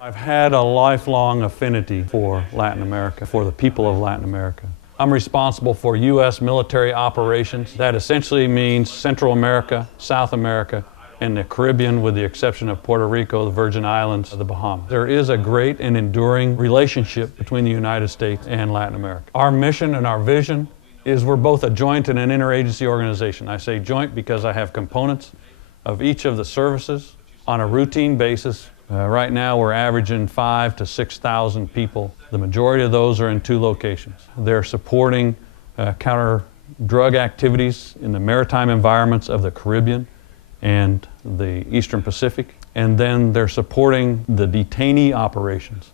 I've had a lifelong affinity for Latin America, for the people of Latin America. I'm responsible for U.S. military operations. That essentially means Central America, South America, and the Caribbean, with the exception of Puerto Rico, the Virgin Islands, the Bahamas. There is a great and enduring relationship between the United States and Latin America. Our mission and our vision is we're both a joint and an interagency organization. I say joint because I have components of each of the services on a routine basis. Right now we're averaging 5,000 to 6,000 people. The majority of those are in 2 locations. They're supporting counter-drug activities in the maritime environments of the Caribbean and the Eastern Pacific. And then they're supporting the detainee operations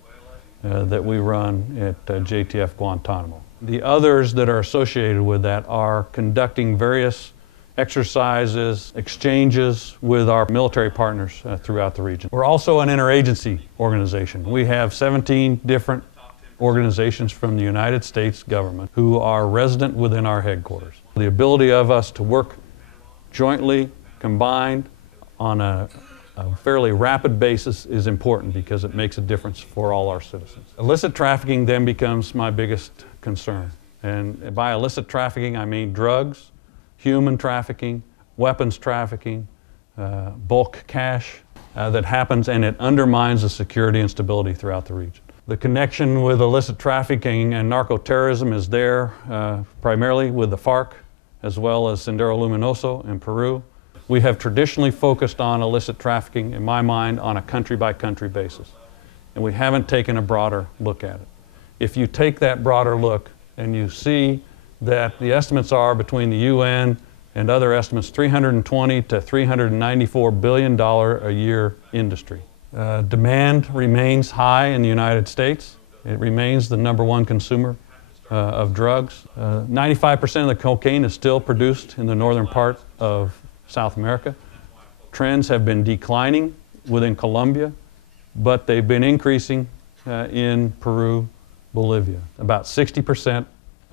that we run at JTF Guantanamo. The others that are associated with that are conducting various exercises, exchanges with our military partners throughout the region. We're also an interagency organization. We have 17 different organizations from the United States government who are resident within our headquarters. The ability of us to work jointly, combined, on a fairly rapid basis is important because it makes a difference for all our citizens. Illicit trafficking then becomes my biggest concern. And by illicit trafficking, I mean drugs, human trafficking, weapons trafficking, bulk cash that happens, and it undermines the security and stability throughout the region. The connection with illicit trafficking and narco-terrorism is there primarily with the FARC as well as Sendero Luminoso in Peru. We have traditionally focused on illicit trafficking, in my mind, on a country-by-country basis, and we haven't taken a broader look at it. If you take that broader look and you see that the estimates are between the UN and other estimates, $320 to $394 billion a year industry. Demand remains high in the United States. It remains the #1 consumer of drugs. 95% of the cocaine is still produced in the northern part of South America. Trends have been declining within Colombia, but they've been increasing in Peru, Bolivia. About 60%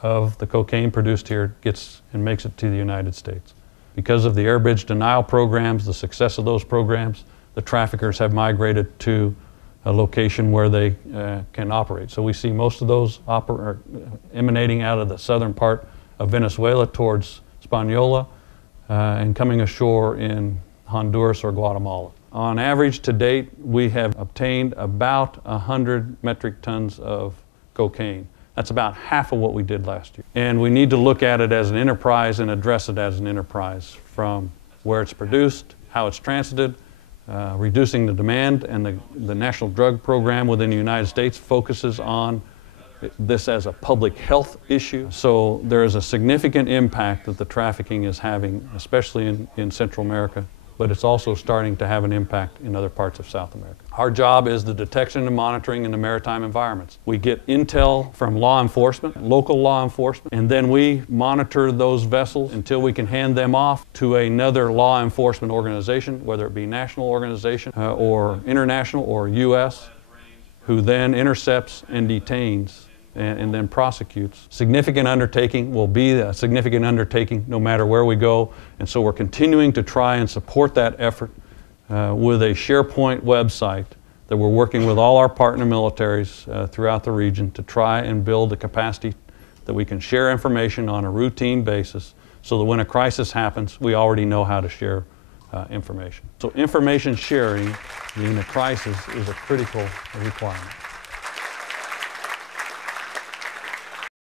of the cocaine produced here gets and makes it to the United States. Because of the air bridge denial programs, the success of those programs, the traffickers have migrated to a location where they can operate. So we see most of those emanating out of the southern part of Venezuela towards Hispaniola and coming ashore in Honduras or Guatemala. On average to date, we have obtained about 100 metric tons of cocaine. That's about half of what we did last year. And we need to look at it as an enterprise and address it as an enterprise, from where it's produced, how it's transited, reducing the demand, and the National Drug Program within the United States focuses on this as a public health issue. So there is a significant impact that the trafficking is having, especially in Central America, but it's also starting to have an impact in other parts of South America. Our job is the detection and monitoring in the maritime environments. We get intel from law enforcement, local law enforcement, and then we monitor those vessels until we can hand them off to another law enforcement organization, whether it be national organization or international or U.S., who then intercepts and detains and then prosecutes. Significant undertaking will be a significant undertaking no matter where we go, and so we're continuing to try and support that effort with a SharePoint website that we're working with all our partner militaries throughout the region to try and build the capacity that we can share information on a routine basis so that when a crisis happens, we already know how to share information. So information sharing in a crisis is a critical requirement.